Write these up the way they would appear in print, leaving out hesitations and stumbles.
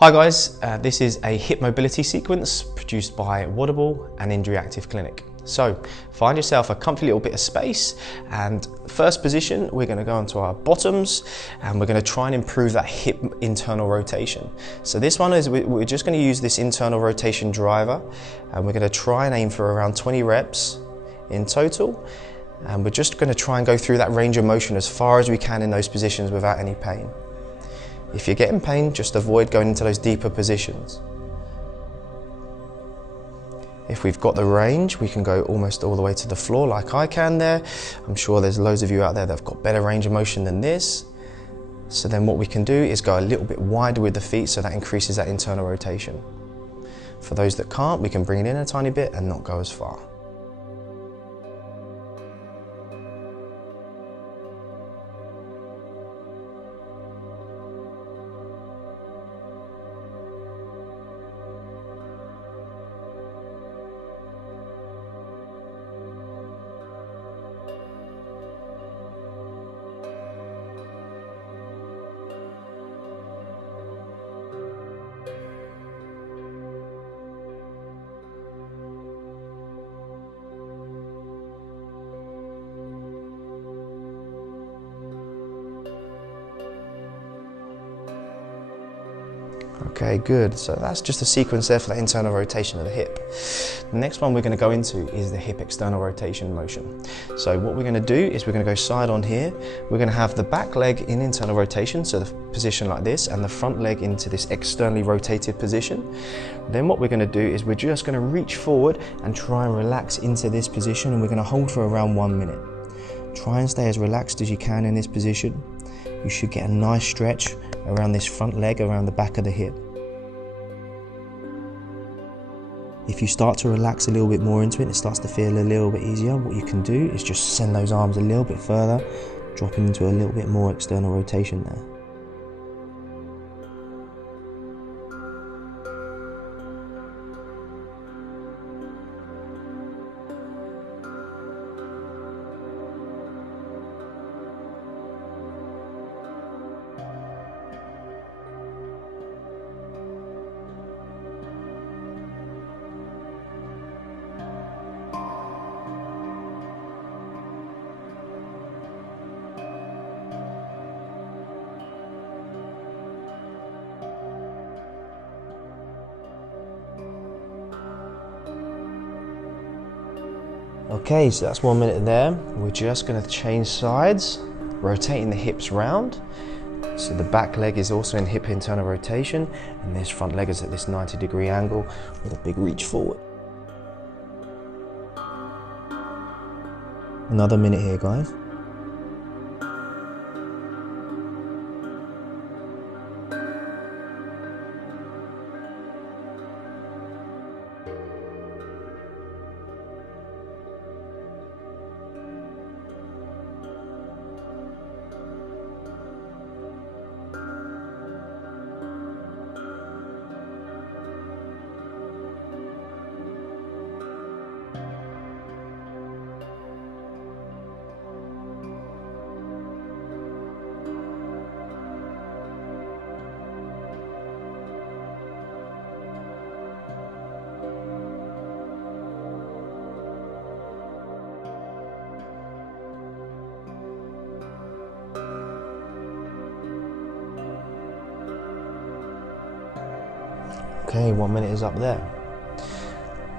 Hi guys, this is a hip mobility sequence produced by Waudible and Injury Active Clinic. So find yourself a comfy little bit of space, and first position we're going to go onto our bottoms and we're going to try and improve that hip internal rotation. So this one is we're just going to use this internal rotation driver, and we're going to try and aim for around 20 reps in total, and we're just going to try and go through that range of motion as far as we can in those positions without any pain. If you're getting pain, just avoid going into those deeper positions. If we've got the range, we can go almost all the way to the floor like I can there. I'm sure there's loads of you out there that have got better range of motion than this. So then what we can do is go a little bit wider with the feet, so that increases that internal rotation. For those that can't, we can bring it in a tiny bit and not go as far. Okay, good. So that's just a sequence there for that internal rotation of the hip. The next one we're going to go into is the hip external rotation motion. So what we're going to do is we're going to go side on here. We're going to have the back leg in internal rotation, so the position like this, and the front leg into this externally rotated position. Then what we're going to do is we're just going to reach forward and try and relax into this position, and we're going to hold for around 1 minute. Try and stay as relaxed as you can in this position. You should get a nice stretch around this front leg, around the back of the hip. If you start to relax a little bit more into it, it starts to feel a little bit easier. What you can do is just send those arms a little bit further, dropping into a little bit more external rotation there. Okay, so that's 1 minute there. We're just going to change sides, rotating the hips round. So the back leg is also in hip internal rotation, and this front leg is at this 90-degree angle with a big reach forward. Another minute here, guys. Okay, 1 minute is up there.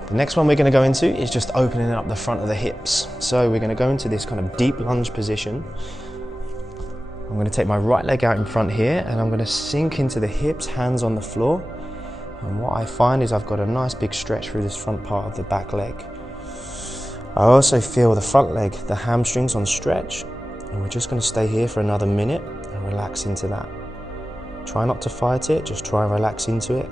The next one we're going to go into is just opening up the front of the hips. So we're going to go into this kind of deep lunge position. I'm going to take my right leg out in front here, and I'm going to sink into the hips, hands on the floor. And what I find is I've got a nice big stretch through this front part of the back leg. I also feel the front leg, the hamstrings on stretch. And we're just going to stay here for another minute and relax into that. Try not to fight it, just try and relax into it.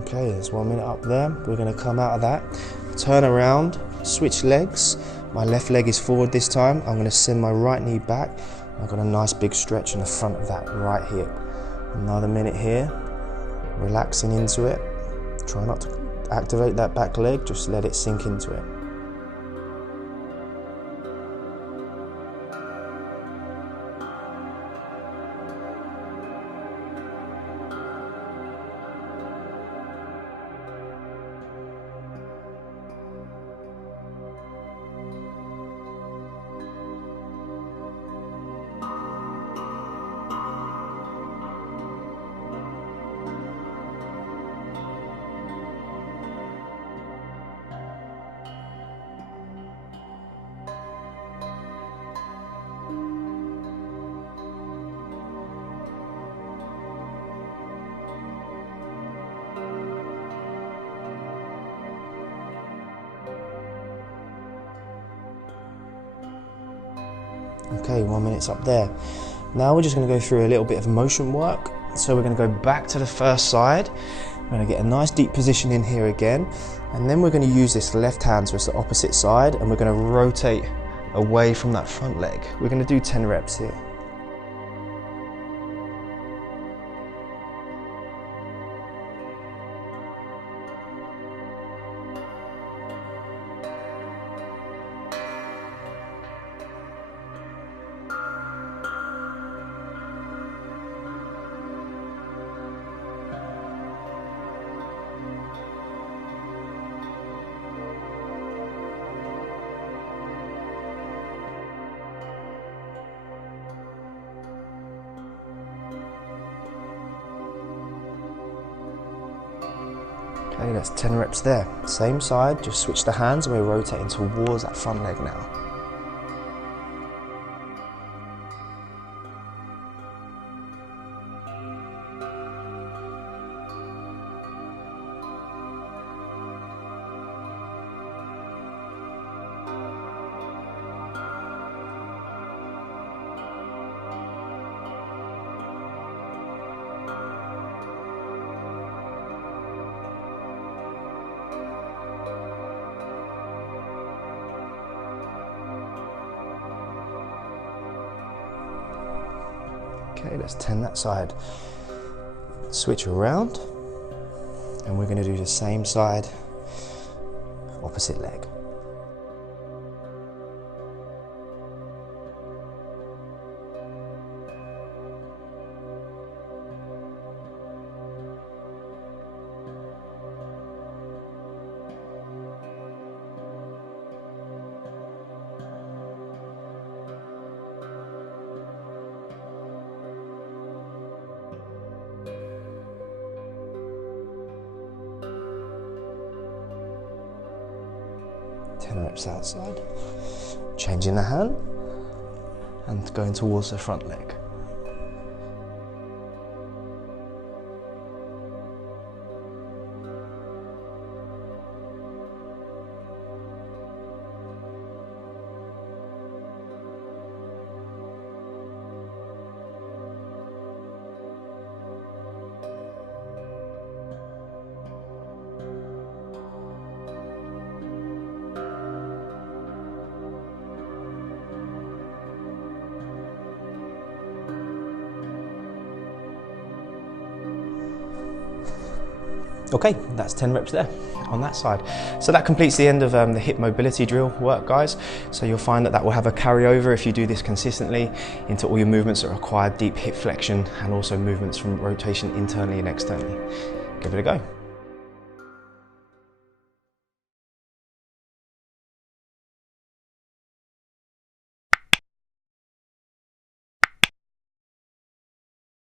Okay, there's 1 minute up there. We're going to come out of that, turn around, switch legs. My left leg is forward this time. I'm going to send my right knee back. I've got a nice big stretch in the front of that right hip. Another minute here, relaxing into it. Try not to activate that back leg, just let it sink into it. Okay, 1 minute's up there. Now we're just going to go through a little bit of motion work. So we're going to go back to the first side. We're going to get a nice deep position in here again. And then we're going to use this left hand, so it's the opposite side, and we're going to rotate away from that front leg. We're going to do 10 reps here. Okay, that's 10 reps there. Same side, just switch the hands and we're rotating towards that front leg now. Okay, let's 10 that side. Switch around, and we're going to do the same side, opposite leg. Reps outside, changing the hand and going towards the front leg. Okay, that's 10 reps there on that side. So that completes the end of the hip mobility drill work, guys. So you'll find that will have a carryover if you do this consistently into all your movements that require deep hip flexion and also movements from rotation internally and externally. Give it a go.